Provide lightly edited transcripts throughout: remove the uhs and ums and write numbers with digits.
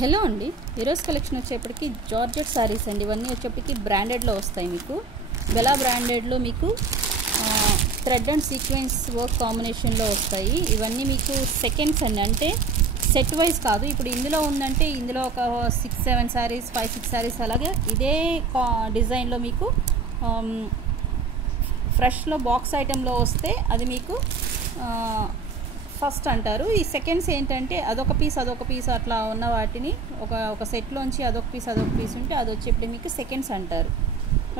Hello అండి, ఈరోజు collection వచ్చేప్పటికి జార్జెట్ శారీస్ అండి. ఇవన్నీ వచ్చేప్పటికి బ్రాండెడ్లో వస్తాయి. మీకు బెలా బ్రాండెడ్లో మీకు థ్రెడ్ అండ్ సీక్వెన్స్ వర్క్ కాంబినేషన్లో వస్తాయి. ఇవన్నీ మీకు సెకండ్స్ అండి, అంటే సెట్ వైజ్ కాదు. ఇప్పుడు ఇందులో ఉందంటే ఇందులో ఒక 6-7 శారీస్ 5-6 శారీస్ అలాగే ఇదే డిజైన్లో మీకు ఫ్రెష్లో బాక్స్ ఐటెంలో వస్తే అది మీకు ఫస్ట్ అంటారు. ఈ సెకండ్స్ ఏంటంటే అదొక పీస్ అట్లా ఉన్న వాటిని ఒక సెట్లోంచి అదొక పీస్ ఉంటే అది వచ్చేప్పటికి మీకు సెకండ్స్ అంటారు.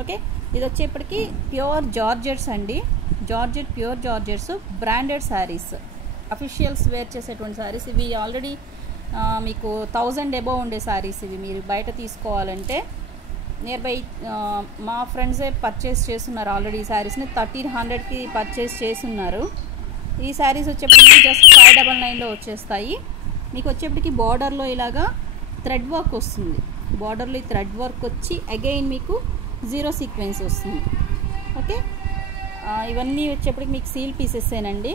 ఓకే, ఇది వచ్చేప్పటికి ప్యూర్ జార్జెట్స్ అండి. Pure georgettes branded saris, officials wear చేసేటువంటి శారీస్. ఇవి ఆల్రెడీ మీకు 1000 అబోవ్ ఉండే శారీస్. ఇవి మీరు బయట తీసుకోవాలంటే నియర్ బై మా ఫ్రెండ్సే పర్చేస్ చేస్తున్నారు ఆల్రెడీ. ఈ శారీస్ని 1300కి పర్చేస్ చేస్తున్నారు. ఈ శారీస్ వచ్చేప్పటికి జస్ట్ 599లో వచ్చేస్తాయి. మీకు వచ్చేప్పటికి బార్డర్లో ఇలాగా థ్రెడ్ వర్క్ వస్తుంది. బార్డర్లో ఈ థ్రెడ్ వర్క్ వచ్చి అగైన్ మీకు 0 సీక్వెన్స్ వస్తుంది. ఓకే, ఇవన్నీ వచ్చేప్పటికి మీకు సీల్ పీసెస్సేనండి.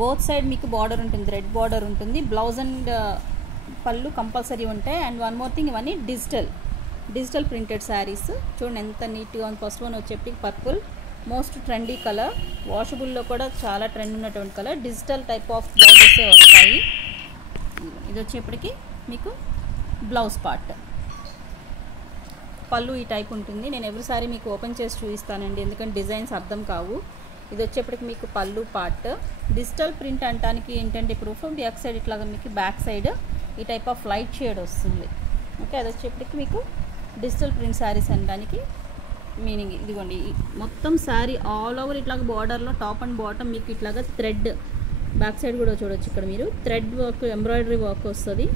బోత్ సైడ్ మీకు బార్డర్ ఉంటుంది, థ్రెడ్ బార్డర్ ఉంటుంది. బ్లౌజ్ అండ్ పళ్ళు కంపల్సరీ ఉంటాయి. అండ్ వన్ మోర్ థింగ్, ఇవన్నీ డిజిటల్ ప్రింటెడ్ శారీస్. చూడండి ఎంత నీట్గా ఉంది. ఫస్ట్ వన్ వచ్చేప్పటికి పర్పుల్, మోస్ట్ ట్రెండీ కలర్, వాషబుల్లో కూడా చాలా ట్రెండ్ ఉన్నటువంటి కలర్. డిజిటల్ టైప్ ఆఫ్ బ్లౌజెసే వస్తాయి. ఇది వచ్చేప్పటికి మీకు బ్లౌజ్ పార్ట్, పళ్ళు ఈ టైప్ ఉంటుంది. నేను ఎవరిసారి మీకు ఓపెన్ చేసి చూపిస్తానండి, ఎందుకంటే డిజైన్స్ అర్థం కావు. ఇది వచ్చేప్పటికి మీకు పళ్ళు పార్ట్. డిజిటల్ ప్రింట్ అంటానికి ఏంటంటే ప్రూఫ్ బ్యాక్ సైడ్ ఇట్లాగా మీకు బ్యాక్ సైడ్ ఈ టైప్ ఆఫ్ లైట్ షేడ్ వస్తుంది. ఓకే, అది వచ్చేప్పటికి మీకు డిజిటల్ ప్రింట్ శారీస్ అనడానికి మీనింగ్. ఇదిగోండి మొత్తం శారీ ఆల్ ఓవర్ ఇట్లాగ బార్డర్లో టాప్ అండ్ బాటమ్ మీకు ఇట్లాగా థ్రెడ్, బ్యాక్ సైడ్ కూడా చూడొచ్చు. ఇక్కడ మీరు థ్రెడ్ వర్క్, ఎంబ్రాయిడరీ వర్క్ వస్తుంది.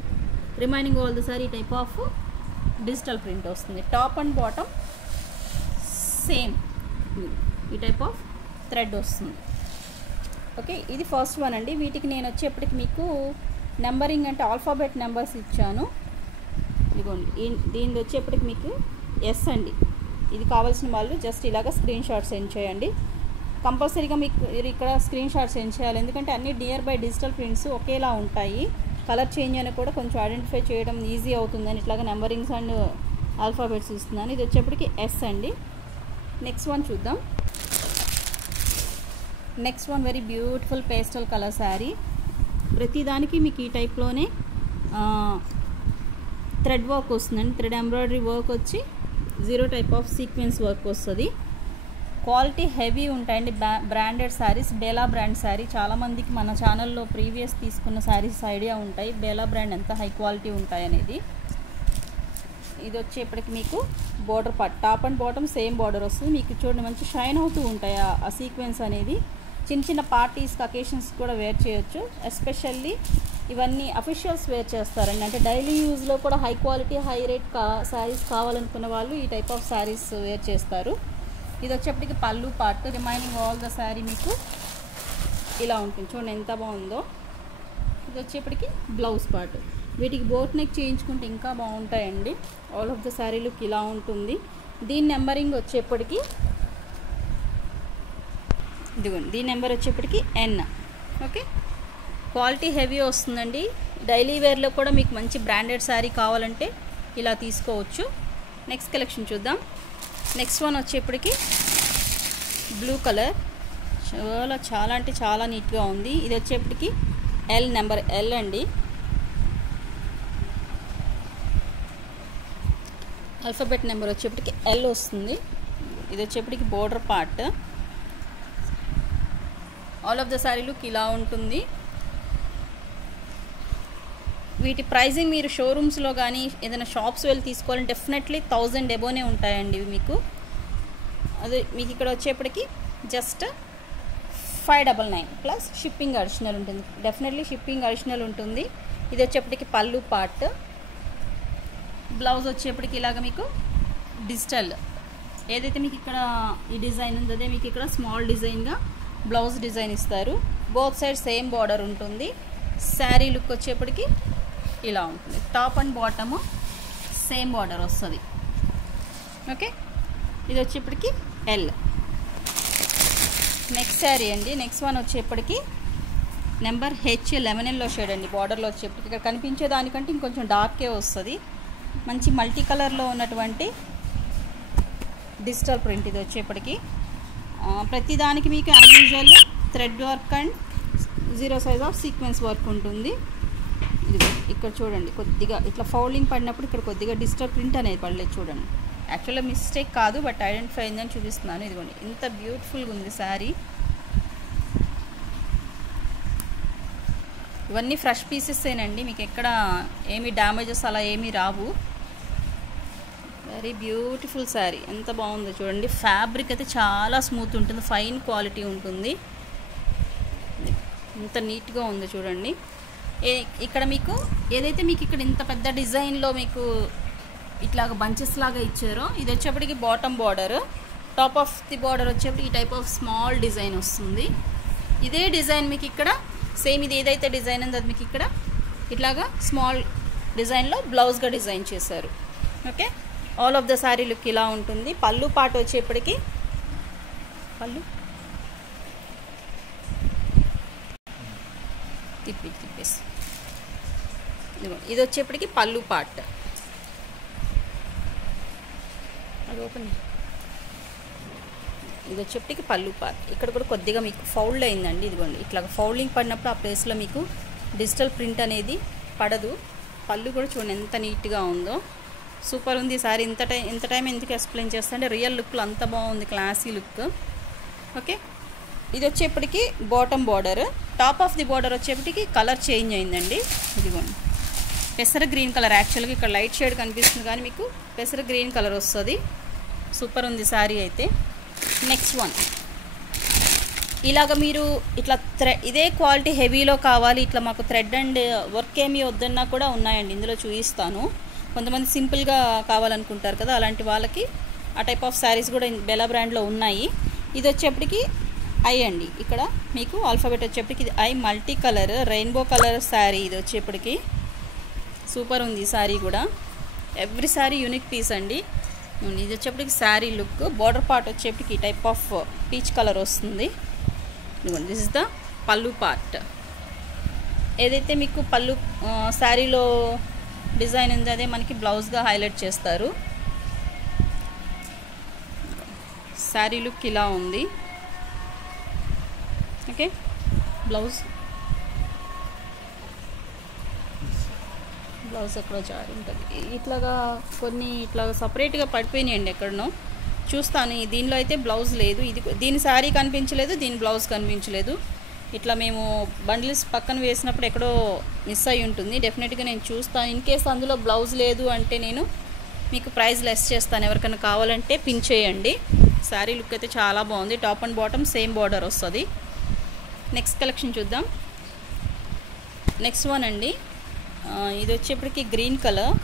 Remaining all the sari type of digital print వస్తుంది. టాప్ అండ్ బాటమ్ సేమ్ ఈ టైప్ ఆఫ్ థ్రెడ్ వస్తుంది. ఓకే, ఇది ఫస్ట్ వన్ అండి. వీటికి నేను వచ్చేప్పటికి మీకు నెంబరింగ్ అంటే ఆల్ఫాబెట్ నెంబర్స్ ఇచ్చాను. ఇదిగోండి దీని వచ్చేప్పటికి మీకు ఎస్ అండి. ఇది కావాల్సిన వాళ్ళు జస్ట్ ఇలాగ స్క్రీన్ షాట్ సెండ్ చేయండి. కంపల్సరీగా మీకు ఇక్కడ స్క్రీన్ షాట్ సెండ్ చేయాలి, ఎందుకంటే అన్ని నియర్ బై డిజిటల్ ప్రింట్స్ ఒకేలా ఉంటాయి. కలర్ చేంజ్ అని కూడా కొంచెం ఐడెంటిఫై చేయడం ఈజీ అవుతుందని ఇట్లాగ నెంబరింగ్స్ అండ్ ఆల్ఫాబెట్స్ ఇస్తున్నాను. ఇది వచ్చేప్పటికి ఎస్ అండి. నెక్స్ట్ వన్ చూద్దాం. Next one very beautiful pastel colour sari. ప్రతిదానికి మీకు ఈ టైప్లోనే థ్రెడ్ వర్క్ వస్తుందండి. థ్రెడ్ ఎంబ్రాయిడరీ వర్క్ వచ్చి 0 టైప్ ఆఫ్ సీక్వెన్స్ వర్క్ వస్తుంది. క్వాలిటీ హెవీ ఉంటాయండి. Branded saris, Bela brand sari. చాలామందికి మన ఛానల్లో ప్రీవియస్ తీసుకున్న శారీస్ ఐడియా ఉంటాయి బేలా బ్రాండ్ ఎంత హై క్వాలిటీ ఉంటాయి అనేది. ఇది వచ్చేప్పటికి మీకు border part, top and bottom same border వస్తుంది. మీకు చూడండి మంచి షైన్ అవుతూ ఉంటాయి ఆ సీక్వెన్స్ అనేది. చిన్న పార్టీస్కి, అకేషన్స్ కూడా వేర్ చేయొచ్చు. ఎస్పెషల్లీ ఇవన్నీ అఫీషియల్స్ వేర్ చేస్తారండి. అంటే డైలీ యూజ్లో కూడా high quality high rate saris కావాలనుకున్న వాళ్ళు ఈ టైప్ ఆఫ్ శారీస్ వేర్ చేస్తారు. ఇది వచ్చేప్పటికి పళ్ళు part. Remaining all the sari మీకు ఇలా ఉంటుంది. చూడండి ఎంత బాగుందో. ఇది వచ్చేప్పటికి బ్లౌజ్ పార్ట్. వీటికి బోట్ నెక్ చేయించుకుంటే ఇంకా బాగుంటాయండి. All of the sari look ఇలా ఉంటుంది. దీని నెంబరింగ్ వచ్చేప్పటికి ఇదిగోండి, దీని నెంబర్ వచ్చేప్పటికి N. ఓకే, క్వాలిటీ హెవీ వస్తుందండి. డైలీ వేర్లో కూడా మీకు మంచి బ్రాండెడ్ శారీ కావాలంటే ఇలా తీసుకోవచ్చు. నెక్స్ట్ కలెక్షన్ చూద్దాం. నెక్స్ట్ వన్ వచ్చేప్పటికి బ్లూ కలర్. చాలా అంటే చాలా నీట్గా ఉంది. ఇది వచ్చేప్పటికి నెంబర్ L అండి. ఆల్ఫాబెట్ నెంబర్ వచ్చేప్పటికి L వస్తుంది. ఇది వచ్చేప్పటికి border part. All of the sari look ఇలా ఉంటుంది. వీటి ప్రైజింగ్ మీరు షోరూమ్స్లో కానీ ఏదైనా షాప్స్ వెళ్ళి తీసుకోవాలంటే డెఫినెట్లీ 1000 అబోనే ఉంటాయండి ఇవి మీకు. అదే మీకు ఇక్కడ వచ్చేప్పటికి జస్ట్ 599 ప్లస్ షిప్పింగ్ అడిషనల్ ఉంటుంది. డెఫినెట్లీ షిప్పింగ్ అడిషనల్ ఉంటుంది. ఇది వచ్చేప్పటికి పళ్ళు పార్ట్. బ్లౌజ్ వచ్చేప్పటికి ఇలాగ మీకు డిజిటల్ ఏదైతే మీకు ఇక్కడ ఈ డిజైన్ ఉందో అదే మీకు ఇక్కడ స్మాల్ డిజైన్గా బ్లౌజ్ డిజైన్ ఇస్తారు. బోత్ సైడ్ సేమ్ బార్డర్ ఉంటుంది. శారీ లుక్ వచ్చేప్పటికి ఇలా ఉంటుంది. Top and bottom same border వస్తుంది. ఓకే, ఇది వచ్చేప్పటికి L. నెక్స్ట్ శారీ అండి. నెక్స్ట్ వన్ వచ్చేప్పటికి number H lemon yellow shade అండి. బార్డర్లో వచ్చేప్పటికి ఇక్కడ కనిపించే దానికంటే ఇంకొంచెం డార్కే వస్తుంది. మంచి మల్టీ కలర్లో ఉన్నటువంటి డిజిటల్ ప్రింట్ ఇది వచ్చేప్పటికి. ప్రతిదానికి మీకు as usual thread work and 0 size of sequence work ఉంటుంది. ఇది ఇక్కడ చూడండి, కొద్దిగా ఇట్లా ఫౌల్డింగ్ పడినప్పుడు ఇక్కడ కొద్దిగా డిజిటల్ ప్రింట్ అనేది పడలేదు చూడండి. యాక్చువల్గా మిస్టేక్ కాదు, బట్ ఐడెంటిఫై అయిందని చూపిస్తున్నాను. ఇదిగోండి ఇంత బ్యూటిఫుల్గా ఉంది శారీ. ఇవన్నీ ఫ్రెష్ పీసెస్సేనండి, మీకు ఎక్కడ ఏమి డ్యామేజెస్ అలా ఏమీ రావు. Very beautiful sari. ఎంత బాగుందో చూడండి. ఫ్యాబ్రిక్ అయితే చాలా స్మూత్ ఉంటుంది, ఫైన్ క్వాలిటీ ఉంటుంది. ఎంత నీట్గా ఉందో చూడండి. ఇక్కడ మీకు ఏదైతే మీకు ఇక్కడ ఇంత పెద్ద డిజైన్లో మీకు ఇట్లాగ బంచెస్ లాగా ఇచ్చారో ఇది వచ్చేప్పటికి bottom border, top of the border వచ్చేప్పటికి ఈ టైప్ ఆఫ్ స్మాల్ డిజైన్ వస్తుంది. ఇదే డిజైన్ మీకు ఇక్కడ సేమ్ ఇది ఏదైతే డిజైన్ ఉందో అది మీకు ఇక్కడ ఇట్లాగా స్మాల్ డిజైన్లో బ్లౌజ్గా డిజైన్ చేశారు. Okay, all of the sari look ఇలా ఉంటుంది. పళ్ళు పాట వచ్చేప్పటికి పళ్ళు తిప్పేసి ఇది వచ్చేప్పటికి పళ్ళు పార్ట్. అది ఓపెన్. ఇది వచ్చేప్పటికి పళ్ళు పార్ట్. ఇక్కడ కూడా కొద్దిగా మీకు ఫౌల్డ్ అయిందండి. ఇదిగోండి ఇట్లా ఫౌల్డింగ్ పడినప్పుడు ఆ ప్లేస్లో మీకు డిజిటల్ ప్రింట్ అనేది పడదు. పళ్ళు కూడా చూడండి ఎంత నీట్గా ఉందో, సూపర్ ఉంది ఈ సారీ. ఇంత టైం ఎందుకు ఎక్స్ప్లెయిన్ చేస్తా అంటే రియల్ లుక్లో అంత బాగుంది, క్లాసీ లుక్. ఓకే, ఇది వచ్చేప్పటికి bottom border, top of the border వచ్చేప్పటికి కలర్ చేంజ్ అయిందండి. ఇదిగోండి పెసర గ్రీన్ కలర్. యాక్చువల్గా ఇక్కడ లైట్ షేడ్ కనిపిస్తుంది కానీ మీకు పెసర గ్రీన్ కలర్ వస్తుంది. సూపర్ ఉంది శారీ అయితే. నెక్స్ట్ వన్ ఇలాగ మీరు ఇట్లా ఇదే క్వాలిటీ హెవీలో కావాలి, ఇట్లా మాకు థ్రెడ్ అండ్ వర్క్ ఏమీ వద్దన్నా కూడా ఉన్నాయండి. ఇందులో చూపిస్తాను. కొంతమంది సింపుల్గా కావాలనుకుంటారు కదా, అలాంటి వాళ్ళకి ఆ టైప్ ఆఫ్ శారీస్ కూడా బెలా బ్రాండ్లో ఉన్నాయి. ఇది వచ్చేప్పటికి ఐ అండి. ఇక్కడ మీకు ఆల్ఫాబెట్ వచ్చేప్పటికి ఇది I multi colour rainbow colour sari. ఇది వచ్చేప్పటికి సూపర్ ఉంది ఈ శారీ కూడా. ఎవ్రీ శారీ యూనిక్ పీస్ అండి. ఇది వచ్చేప్పటికి శారీ లుక్. బార్డర్ పార్ట్ వచ్చేప్పటికి ఈ టైప్ ఆఫ్ పీచ్ కలర్ వస్తుంది. దిస్ ఇస్ ద పళ్ళు పార్ట్. ఏదైతే మీకు పళ్ళు శారీలో డిజైన్ ఉంది అదే మనకి బ్లౌజ్గా హైలైట్ చేస్తారు. శారీ లుక్ ఇలా ఉంది. ఓకే, బ్లౌజ్ ఎక్కడ జారి ఉంటుంది. ఇట్లాగా కొన్ని ఇట్లా సపరేట్గా పడిపోయినాయండి ఎక్కడనో. చూస్తాను. దీనిలో అయితే బ్లౌజ్ లేదు, దీని శారీ కనిపించలేదు, దీని బ్లౌజ్ కనిపించలేదు. ఇట్లా మేము బండిల్స్ పక్కన వేసినప్పుడు ఎక్కడో మిస్ అయి ఉంటుంది. డెఫినెట్గా నేను చూస్తాను. ఇన్ కేస్ అందులో బ్లౌజ్ లేదు అంటే నేను మీకు ప్రైస్ లెస్ చేస్తాను. ఎవరికైనా కావాలంటే పిన్ చేయండి. శారీ లుక్ అయితే చాలా బాగుంది. Top and bottom same border వస్తుంది. నెక్స్ట్ కలెక్షన్ చూద్దాం. నెక్స్ట్ వన్ అండి. ఇది వచ్చేప్పటికి గ్రీన్ కలర్.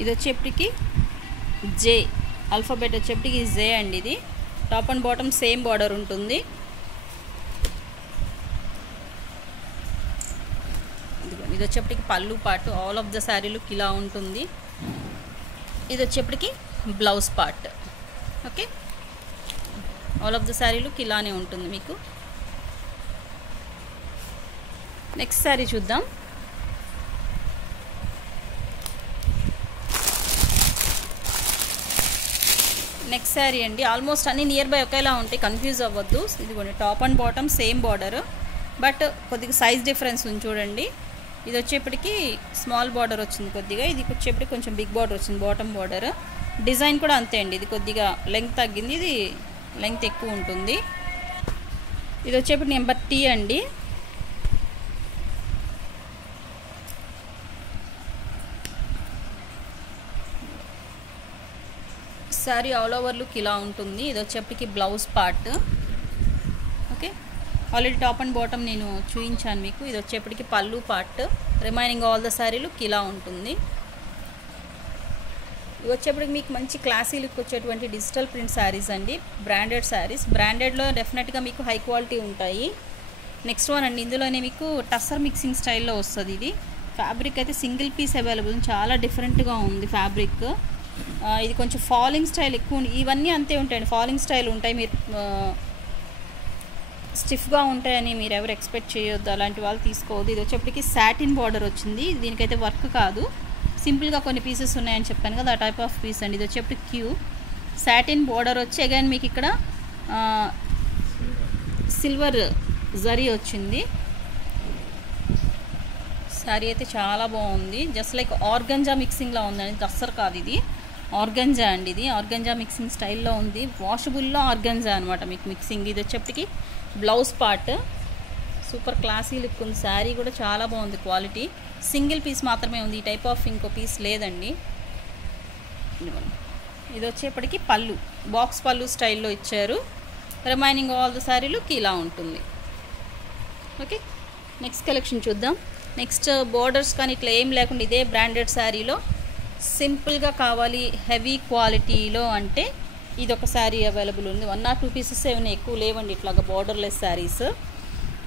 ఇది వచ్చేప్పటికి జే ఆల్ఫాబెట్ వచ్చేప్పటికి జే అండి. ఇది top and bottom same border ఉంటుంది. ఇది వచ్చేప్పటికి పళ్ళు part. All of the sari look ఇలా ఉంటుంది. ఇది వచ్చేప్పటికి blouse part. Okay, all of the sari look ఇలానే ఉంటుంది మీకు. నెక్స్ట్ శారీ చూద్దాం. నెక్స్ట్ శారీ అండి. ఆల్మోస్ట్ అన్ని నియర్ బై ఒకేలా ఉంటాయి, కన్ఫ్యూజ్ అవ్వద్దు. ఇదిగోండి top and bottom same border, but కొద్దిగా సైజ్ డిఫరెన్స్ ఉంది చూడండి. ఇది వచ్చేప్పటికి స్మాల్ బార్డర్ వచ్చింది కొద్దిగా, ఇది వచ్చేప్పటికి కొంచెం బిగ్ బార్డర్ వచ్చింది బాటమ్ బార్డర్. డిజైన్ కూడా అంతే అండి. ఇది కొద్దిగా లెంగ్త్ తగ్గింది, ఇది లెంగ్త్ ఎక్కువ ఉంటుంది. ఇది వచ్చేప్పటికి నెంబర్ టీ అండి. శారీ ఆల్ ఓవర్ లుక్ ఇలా ఉంటుంది. ఇది వచ్చేప్పటికి blouse part. Okay, already top and bottom నేను చూపించాను మీకు. ఇది వచ్చేప్పటికి పళ్ళు part. Remaining all the sari look ఇలా ఉంటుంది. ఇది వచ్చేప్పటికి మీకు మంచి క్లాసీ లుక్ వచ్చేటువంటి డిజిటల్ ప్రింట్ శారీస్ అండి. బ్రాండెడ్ శారీస్. బ్రాండెడ్లో డెఫినెట్గా మీకు హై క్వాలిటీ ఉంటాయి. నెక్స్ట్ వన్ అండి. ఇందులోనే మీకు టస్సర్ మిక్సింగ్ స్టైల్లో వస్తుంది. ఇది ఫ్యాబ్రిక్ అయితే సింగిల్ పీస్ అవైలబుల్, చాలా డిఫరెంట్గా ఉంది ఫ్యాబ్రిక్. ఇది కొంచెం ఫాలింగ్ స్టైల్ ఎక్కువ. ఇవన్నీ అంతే ఉంటాయండి, ఫాలింగ్ స్టైల్ ఉంటాయి. మీరు స్టిఫ్గా ఉంటాయని మీరు ఎవరు ఎక్స్పెక్ట్ చేయొద్దు, అలాంటి వాళ్ళు తీసుకోవద్దు. ఇది వచ్చేప్పటికి సాటిన్ బార్డర్ వచ్చింది, దీనికైతే వర్క్ కాదు, సింపుల్గా కొన్ని పీసెస్ ఉన్నాయని చెప్పాను కదా, ఆ టైప్ ఆఫ్ పీస్ అండి. ఇది వచ్చేప్పటికి క్యూ సాటిన్ బార్డర్ వచ్చి అగైన్ మీకు ఇక్కడ సిల్వర్ జరీ వచ్చింది. శారీ అయితే చాలా బాగుంది, జస్ట్ లైక్ ఆర్గంజా మిక్సింగ్లో ఉందండి, దస్సర్ కాదు ఇది, ఆర్గంజా అండి. ఇది ఆర్గంజా మిక్సింగ్ స్టైల్లో ఉంది, వాషబుల్లో ఆర్గంజా అనమాట మీకు మిక్సింగ్. ఇది వచ్చేప్పటికి blouse part, super classy look ఉంది. శారీ కూడా చాలా బాగుంది, క్వాలిటీ. సింగిల్ పీస్ మాత్రమే ఉంది, ఈ టైప్ ఆఫ్ ఇంకో పీస్ లేదండి. ఇది వచ్చేప్పటికి పళ్ళు, బాక్స్ పళ్ళు స్టైల్లో ఇచ్చారు. రిమైనింగ్ ఆల్ ద శారీలుకి ఇలా ఉంటుంది. ఓకే, నెక్స్ట్ కలెక్షన్ చూద్దాం. నెక్స్ట్ బోర్డర్స్ కానీ ఇట్లా ఏం లేకుండా ఇదే బ్రాండెడ్ శారీలో సింపుల్గా కావాలి హెవీ క్వాలిటీలో అంటే ఇది ఒక శారీ అవైలబుల్ ఉంది. 1 or 2 పీసెస్ ఏమైనా ఎక్కువ లేవండి ఇట్లాగా బోర్డర్లెస్ శారీస్.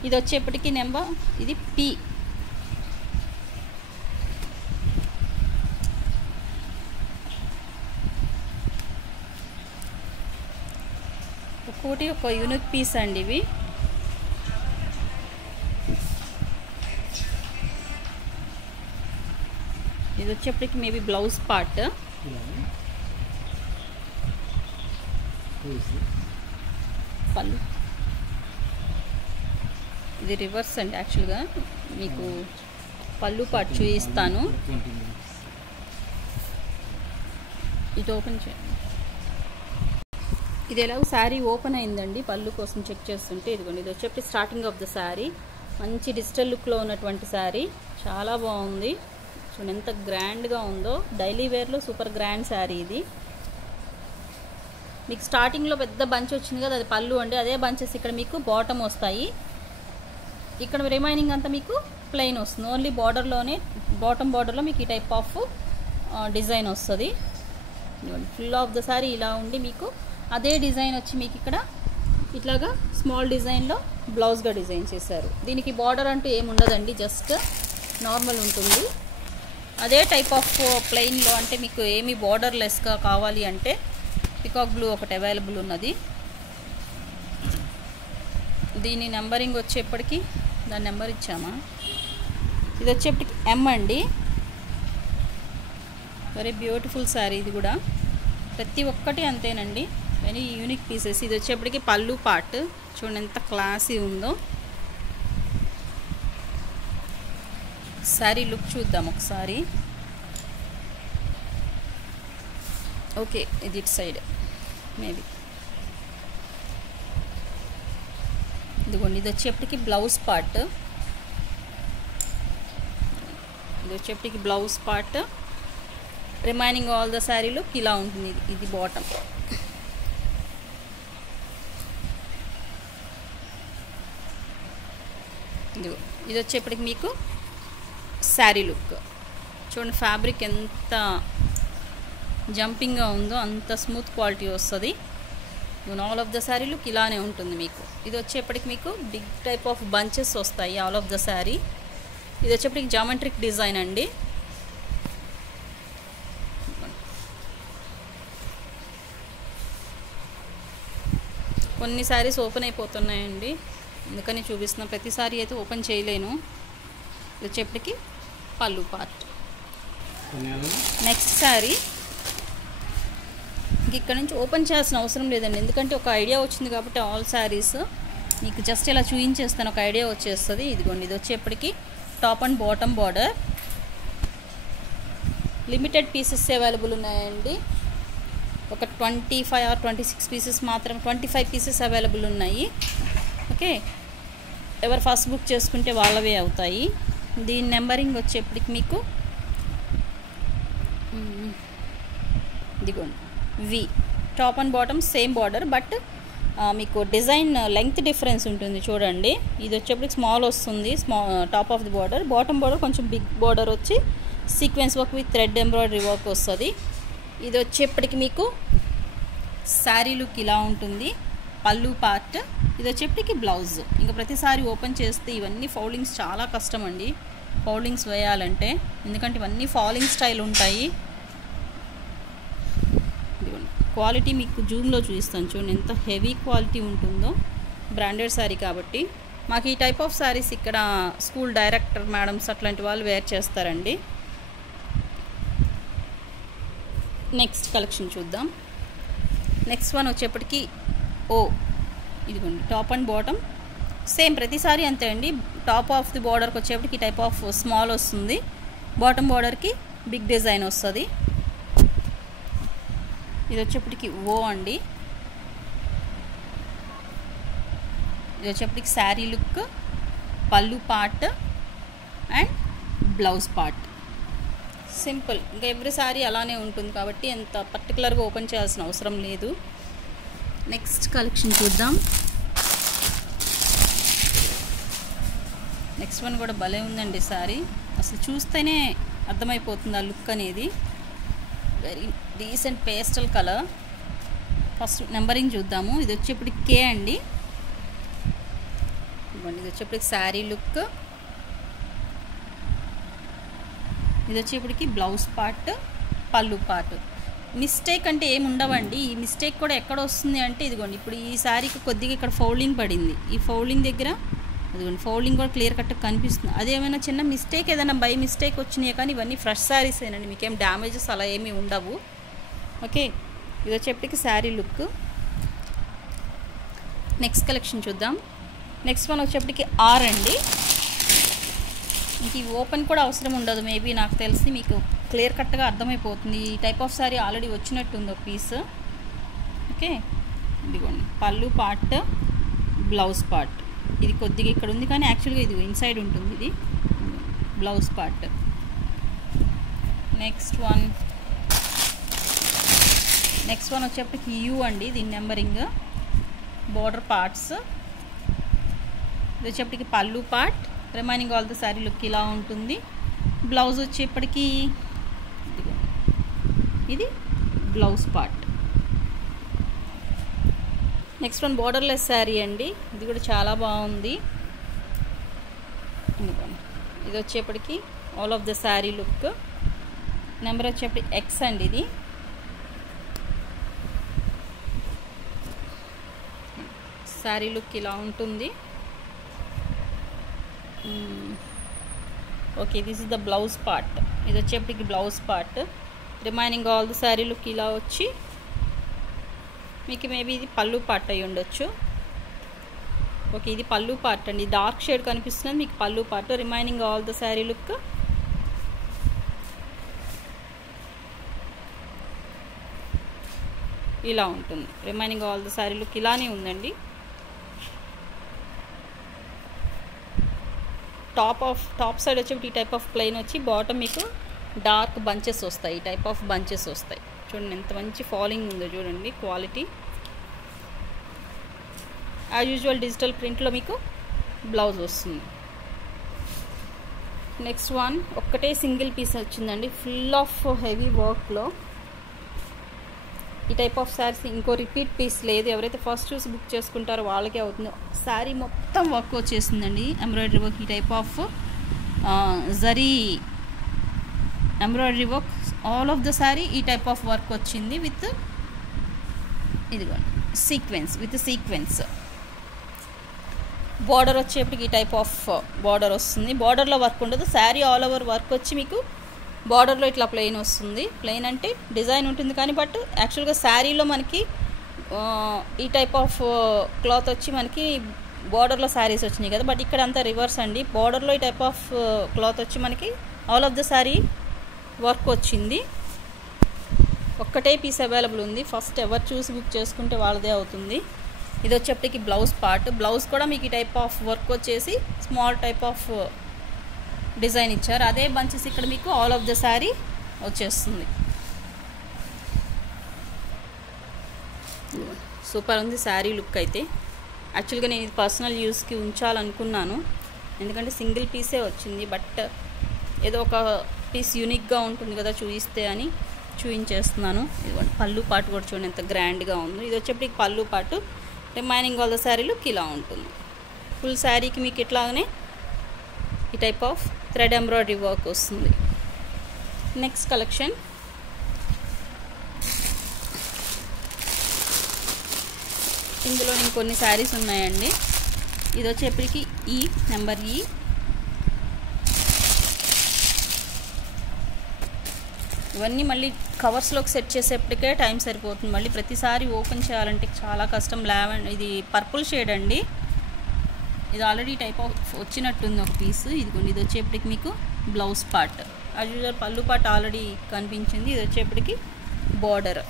ఇది వచ్చేప్పటికి నెంబర్, ఇది పీ, ఒక్కోటి ఒక యూనిక్ పీస్ అండి ఇవి. ఇది వచ్చేప్పటికి మేబీ బ్లౌజ్ పార్ట్, పళ్ళు. ఇది రివర్స్ అండి, యాక్చువల్గా మీకు పళ్ళు పార్ట్ చూపిస్తాను. ఇది ఓపెన్ చేయండి. ఇది ఎలాగో శారీ ఓపెన్ అయిందండి, పళ్ళు కోసం చెక్ చేస్తుంటే ఇదిగోండి. ఇది వచ్చేప్పటి స్టార్టింగ్ ఆఫ్ ద శారీ, మంచి డిజిటల్ లుక్లో ఉన్నటువంటి శారీ, చాలా బాగుంది. చూడండి ఎంత గ్రాండ్గా ఉందో, డైలీ వేర్లో సూపర్ గ్రాండ్ శారీ ఇది. మీకు స్టార్టింగ్లో పెద్ద బంచ్ వచ్చింది కదా, అది పళ్ళు అండి. అదే బంచెస్ ఇక్కడ మీకు బాటమ్ వస్తాయి, ఇక్కడ రిమైనింగ్ అంతా మీకు ప్లెయిన్ వస్తుంది. ఓన్లీ బార్డర్లోనే, బాటమ్ బార్డర్లో మీకు ఈ టైప్ ఆఫ్ డిజైన్ వస్తుంది. ఫుల్ ఆఫ్ ద శారీ ఇలా ఉండి మీకు అదే డిజైన్ వచ్చి మీకు ఇక్కడ ఇట్లాగా స్మాల్ డిజైన్లో బ్లౌజ్గా డిజైన్ చేశారు. దీనికి బార్డర్ అంటూ ఏమి ఉండదండి, జస్ట్ నార్మల్ ఉంటుంది. అదే టైప్ ఆఫ్ ప్లెయిన్లో అంటే మీకు ఏమి బార్డర్ లెస్గా కావాలి అంటే పికాక్ బ్లూ ఒకటి అవైలబుల్ ఉన్నది. దీని నెంబరింగ్ వచ్చేప్పటికి, దాని నెంబర్ ఇచ్చామా, ఇది వచ్చేప్పటికి M అండి. వెరీ బ్యూటిఫుల్ శారీ ఇది కూడా, ప్రతి ఒక్కటి అంతేనండి, వెరీ యూనిక్ పీసెస్. ఇది వచ్చేప్పటికి పళ్ళు పార్ట్, చూడండి ఎంత క్లాసీ ఉందో. శారీ లుక్ చూద్దాం ఒకసారి. ఓకే, ఇది ఇటు సైడ్ మేబీ, ఇదిగోండి. ఇది వచ్చేప్పటికి బ్లౌజ్ పార్ట్, ఇది వచ్చేప్పటికి blouse part. Remaining all the sari look ఇలా ఉంటుంది. ఇది బాటమ్. ఇదిగో, ఇది వచ్చేప్పటికి మీకు శారీ లుక్ చూడండి. ఫ్యాబ్రిక్ ఎంత జంపింగ్గా ఉందో, అంత స్మూత్ క్వాలిటీ వస్తుంది. All of the sari look ఇలానే ఉంటుంది మీకు. ఇది వచ్చేప్పటికి మీకు బిగ్ టైప్ ఆఫ్ బంచెస్ వస్తాయి ఆల్ ఆఫ్ ద శారీ. ఇది వచ్చేప్పటికి జామెట్రిక్ డిజైన్ అండి. కొన్ని శారీస్ ఓపెన్ అయిపోతున్నాయండి, అందుకని చూపిస్తున్నా. ప్రతిసారి అయితే ఓపెన్ చేయలేను. ఇది వచ్చేప్పటికి పళ్ళు పార్ట్. నెక్స్ట్ శారీ ఇక్కడ నుంచి ఓపెన్ చేయాల్సిన అవసరం లేదండి, ఎందుకంటే ఒక ఐడియా వచ్చింది కాబట్టి ఆల్ శారీస్ మీకు జస్ట్ ఇలా చూపించేస్తాను, ఒక ఐడియా వచ్చేస్తుంది. ఇదిగోండి, ఇది వచ్చేప్పటికి top and bottom border. Limited pieces available ఉన్నాయండి, ఒక 25 or 26 పీసెస్ మాత్రం, 25 పీసెస్ అవైలబుల్ ఉన్నాయి. ఓకే, ఎవరు ఫస్ట్ బుక్ చేసుకుంటే వాళ్ళవే అవుతాయి. దీని నెంబరింగ్ వచ్చేప్పటికి మీకు ఇదిగోండి V, top and bottom same border, but మీకు డిజైన్ లెంగ్త్ డిఫరెన్స్ ఉంటుంది చూడండి. ఇది వచ్చేప్పటికి స్మాల్ వస్తుంది, top of the border. Bottom border కొంచెం బిగ్ బార్డర్ వచ్చి sequence work with thread embroidery work వస్తుంది. ఇది వచ్చేప్పటికి మీకు శారీ లుక్ ఇలా ఉంటుంది, పళ్ళు పార్ట్. ఇది వచ్చేప్పటికి బ్లౌజ్. ఇంకా ప్రతిసారి ఓపెన్ చేస్తే ఇవన్నీ ఫౌలింగ్స్ చాలా కష్టం అండి, ఫౌలింగ్స్ వేయాలంటే, ఎందుకంటే ఇవన్నీ ఫాలింగ్ స్టైల్ ఉంటాయి. క్వాలిటీ మీకు జూమ్లో చూపిస్తాను చూడండి, ఎంత హెవీ క్వాలిటీ ఉంటుందో. బ్రాండెడ్ శారీ కాబట్టి. మాకు ఈ టైప్ ఆఫ్ శారీస్ ఇక్కడ స్కూల్ డైరెక్టర్ మేడమ్స్ అట్లాంటి వాళ్ళు వేర్ చేస్తారండి. నెక్స్ట్ కలెక్షన్ చూద్దాం. నెక్స్ట్ వన్ వచ్చేప్పటికి ఇదిగోండి టాప్ అండ్ బాటమ్ సేమ్ ప్రతిసారి అంతే అండి. టాప్ ఆఫ్ ది బార్డర్కి వచ్చేప్పటికి ఈ టైప్ ఆఫ్ స్మాల్ వస్తుంది, బాటమ్ బార్డర్కి బిగ్ డిజైన్ వస్తుంది. ఇది వచ్చేప్పటికి అండి. ఇది వచ్చేప్పటికి శారీ లుక్, పళ్ళు part and blouse part. Simple, ఇంకా ఎవ్రీ సారీ అలానే ఉంటుంది కాబట్టి ఎంత పర్టికులర్గా ఓపెన్ చేయాల్సిన అవసరం లేదు. నెక్స్ట్ కలెక్షన్ చూద్దాం. నెక్స్ట్ వన్ కూడా భలే ఉందండి సారీ, అసలు చూస్తేనే అర్థమైపోతుంది ఆ లుక్ అనేది. Very decent pastel colour. First numbering చూద్దాము. ఇది వచ్చేప్పటికి K అండి. ఇది వచ్చేప్పటికి శారీ లుక్, ఇది వచ్చేప్పటికి బ్లౌజ్ పార్ట్, పళ్ళు పార్ట్. మిస్టేక్ అంటే ఏమి ఉండవండి. ఈ మిస్టేక్ కూడా ఎక్కడ వస్తుంది అంటే ఇదిగోండి ఇప్పుడు ఈ శారీకి కొద్దిగా ఇక్కడ ఫౌల్డింగ్ పడింది, ఈ ఫౌల్డింగ్ దగ్గర ఇదిగోండి ఫౌల్డింగ్ కూడా క్లియర్ కట్ కనిపిస్తుంది. అదేమైనా చిన్న మిస్టేక్ ఏదైనా బై మిస్టేక్ వచ్చినాయి కానీ ఇవన్నీ ఫ్రెష్ శారీస్ ఏనండి, మీకేం డ్యామేజెస్ అలా ఏమీ ఉండవు. ఓకే, ఇది వచ్చేప్పటికి శారీ లుక్. నెక్స్ట్ కలెక్షన్ చూద్దాం. నెక్స్ట్ వన్ వచ్చేప్పటికి R అండి. ఇంక ఈ ఓపెన్ కూడా అవసరం ఉండదు, మేబీ నాకు తెలిసి మీకు క్లియర్ కట్గా అర్థమైపోతుంది. ఈ టైప్ ఆఫ్ శారీ ఆల్రెడీ వచ్చినట్టుంది ఒక పీస్. ఓకే, ఇదిగోండి పళ్ళు పార్ట్, బ్లౌజ్ పార్ట్. ఇది కొద్దిగా ఇక్కడ ఉంది కానీ యాక్చువల్గా ఇది ఇన్సైడ్ ఉంటుంది. ఇది బ్లౌజ్ పార్ట్. నెక్స్ట్ వన్ వచ్చేప్పటికి U అండి. దీని నెంబరింగ్, బోర్డర్ పార్ట్స్. ఇది వచ్చేప్పటికి పళ్ళు part, remaining all the sari look ఇలా ఉంటుంది. బ్లౌజ్ వచ్చేప్పటికి ఇది blouse part. Next one borderless sari అండి. ఇది కూడా చాలా బాగుంది. ఇది వచ్చేప్పటికి all of the sari look. Number వచ్చేప్పటికి X అండి. ఇది శారీ లుక్ ఇలా ఉంటుంది. Okay, this is the blouse part. ఇది వచ్చేప్పటికి blouse part, remaining all the sari look ఇలా వచ్చి మీకు మేబీ ఇది పళ్ళు పార్ట్ అయి ఉండొచ్చు. ఓకే, ఇది పళ్ళు పార్ట్ అండి. డార్క్ షేడ్ కనిపిస్తున్నది మీకు పళ్ళు part. Remaining all the sari look ఇలా ఉంటుంది. Remaining all the sari look ఇలానే ఉందండి. టాప్ సైడ్ వచ్చి ఈ టైప్ ఆఫ్ ప్లెయిన్ వచ్చి బాటమ్ మీకు డార్క్ బంచెస్ వస్తాయి. ఈ టైప్ ఆఫ్ బంచెస్ వస్తాయి. చూడండి ఎంత మంచి ఫాలింగ్ ఉందో చూడండి, క్వాలిటీ. యాజ్ యూజువల్ డిజిటల్ ప్రింట్లో మీకు బ్లౌజ్ వస్తుంది. నెక్స్ట్ వన్ ఒక్కటే సింగిల్ పీస్ వచ్చిందండి, ఫుల్ ఆఫ్ హెవీ వర్క్లో. ఈ టైప్ ఆఫ్ శారీస్ ఇంకో రిపీట్ పీస్ లేదు. ఎవరైతే ఫస్ట్ చూసి బుక్ చేసుకుంటారో వాళ్ళకే అవుతుంది. శారీ మొత్తం వర్క్ వచ్చేసిందండి, ఎంబ్రాయిడరీ వర్క్. ఈ type of zari embroidery work all of the sari ఈ టైప్ ఆఫ్ వర్క్ వచ్చింది విత్ ఇదిగోండి సీక్వెన్స్. బార్డర్ వచ్చేప్పటికి ఈ టైప్ ఆఫ్ బార్డర్ వస్తుంది. బార్డర్లో వర్క్ ఉండదు, శారీ ఆల్ ఓవర్ వర్క్ వచ్చి మీకు బార్డర్లో ఇట్లా ప్లెయిన్ వస్తుంది. ప్లెయిన్ అంటే డిజైన్ ఉంటుంది కానీ బట్ యాక్చువల్గా శారీలో మనకి ఈ టైప్ ఆఫ్ క్లాత్ వచ్చి మనకి బార్డర్లో శారీస్ వచ్చినాయి కదా, బట్ ఇక్కడ అంతా రివర్స్ అండి. బార్డర్లో ఈ టైప్ ఆఫ్ క్లాత్ వచ్చి మనకి all of the sari work వచ్చింది. ఒక్కటే పీస్ అవైలబుల్ ఉంది. ఫస్ట్ ఎవరు చూసి బుక్ చేసుకుంటే వాళ్ళదే అవుతుంది. ఇది వచ్చేప్పటికి బ్లౌజ్ పార్ట్. బ్లౌజ్ కూడా మీకు ఈ టైప్ ఆఫ్ వర్క్ వచ్చేసి స్మాల్ టైప్ ఆఫ్ డిజైన్ ఇచ్చారు. అదే బంచెస్ ఇక్కడ మీకు ఆల్ ఆఫ్ ద శారీ వచ్చేస్తుంది. సూపర్ ఉంది శారీ లుక్ అయితే. యాక్చువల్గా నేను ఇది పర్సనల్ యూస్కి ఉంచాలనుకున్నాను, ఎందుకంటే సింగిల్ పీసే వచ్చింది. బట్ ఏదో ఒక పీస్ యూనిక్గా ఉంటుంది కదా చూపిస్తే అని చూపించేస్తున్నాను. ఇదిగోండి పళ్ళు పాటు కూడా చూడండి ఎంత గ్రాండ్గా ఉంది. ఇది వచ్చేప్పటికి పళ్ళు పాటు, remaining all the sari look ఇలా ఉంటుంది. ఫుల్ శారీకి మీకు ఇట్లాగనే ఈ type of thread embroidery work వస్తుంది. నెక్స్ట్ కలెక్షన్ ఇందులో ఇంకొన్ని శారీస్ ఉన్నాయండి. ఇది వచ్చేప్పటికి నెంబర్ ఈ. ఇవన్నీ మళ్ళీ కవర్స్లోకి సెట్ చేసేప్పటికే టైం సరిపోతుంది. మళ్ళీ ప్రతిసారి ఓపెన్ చేయాలంటే చాలా కష్టం. ఇది పర్పుల్ షేడ్ అండి. ఇది ఆల్రెడీ టైప్ ఆఫ్ వచ్చినట్టుంది ఒక పీస్. ఇదిగోండి, ఇది వచ్చేప్పటికి మీకు బ్లౌజ్ పార్ట్. యాజ్ యూజువల్ పళ్ళు పార్ట్ ఆల్రెడీ కనిపించింది. ఇది వచ్చేప్పటికి బార్డర్.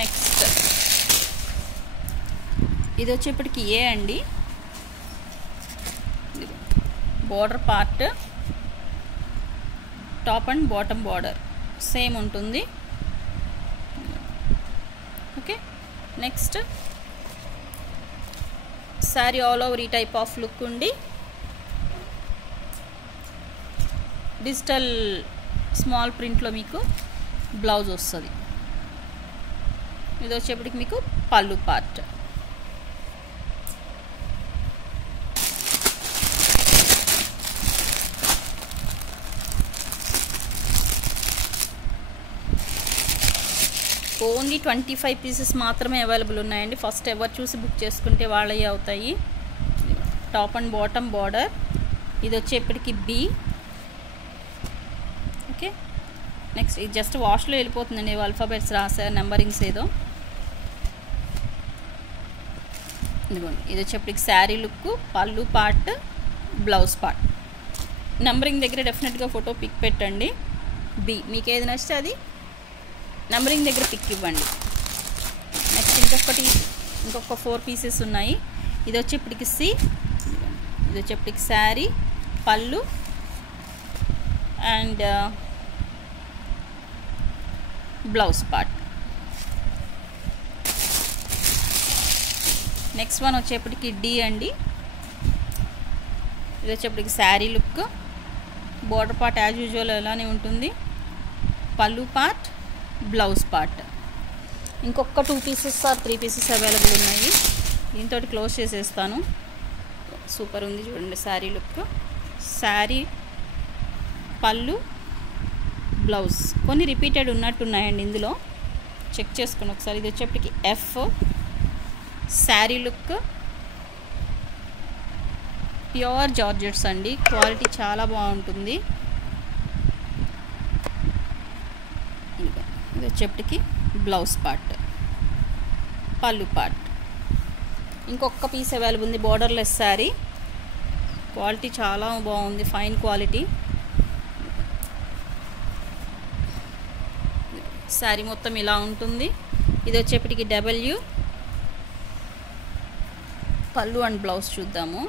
నెక్స్ట్ ఇది వచ్చేప్పటికి అండి. Border part, top and bottom border same ఉంటుంది. Okay, next sari all over ఈ టైప్ ఆఫ్ లుక్ ఉండి డిజిటల్ స్మాల్ ప్రింట్లో మీకు బ్లౌజ్ వస్తుంది. ఇది వచ్చేప్పటికి మీకు పళ్ళు పార్ట్. ఓన్లీ 25 పీసెస్ మాత్రమే అవైలబుల్ ఉన్నాయండి. ఫస్ట్ ఎవరు చూసి బుక్ చేసుకుంటే వాళ్ళవి అవుతాయి. Top and bottom border. ఇది వచ్చేప్పటికి బి. ఓకే, నెక్స్ట్ ఇది జస్ట్ వాష్లో వెళ్ళిపోతుందండి. ఆల్ఫాబెట్స్ రాశారు, నెంబరింగ్స్ ఏదో. ఇదిగోండి, ఇది వచ్చేప్పటికి శారీ లుక్, పళ్ళు పార్ట్, బ్లౌజ్ పార్ట్. నెంబరింగ్ దగ్గర డెఫినెట్గా ఫోటో పిక్ పెట్టండి. బి, మీకు ఏది నచ్చితే అది నెంబరింగ్ దగ్గర పిక్ ఇవ్వండి. నెక్స్ట్ ఇంకొక 4 పీసెస్ ఉన్నాయి. ఇది వచ్చేప్పటికి సి. ఇది వచ్చేప్పటికి శారీ, పళ్ళు and blouse part. Next one వచ్చేప్పటికి డి అండి. ఇది వచ్చేప్పటికి sari look, border part as usual అలానే ఉంటుంది, పళ్ళు పార్ట్, బ్లౌజ్ పార్ట్. ఇంకొక 2 పీసెస్ ఆర్ 3 పీసెస్ అవైలబుల్ ఉన్నాయి. దీంతో క్లోజ్ చేసేస్తాను. సూపర్ ఉంది చూడండి శారీ లుక్. శారీ, పళ్ళు, బ్లౌజ్. కొన్ని రిపీటెడ్ ఉన్నట్టున్నాయండి ఇందులో, చెక్ చేసుకుని ఒకసారి. ఇది వచ్చేప్పటికి F. Sari look pure georgettes అండి, క్వాలిటీ చాలా బాగుంటుంది. ఇది వచ్చేప్పటికి బ్లౌజ్ పార్ట్, పళ్ళు పార్ట్. ఇంకొక పీస్ అవైలబుల్ ఉంది, బోర్డర్లెస్ శారీ. క్వాలిటీ చాలా బాగుంది, ఫైన్ క్వాలిటీ. శారీ మొత్తం ఇలా ఉంటుంది. ఇది వచ్చేప్పటికి డబ్ల్యూ. పళ్ళు అండ్ బ్లౌజ్ చూద్దాము.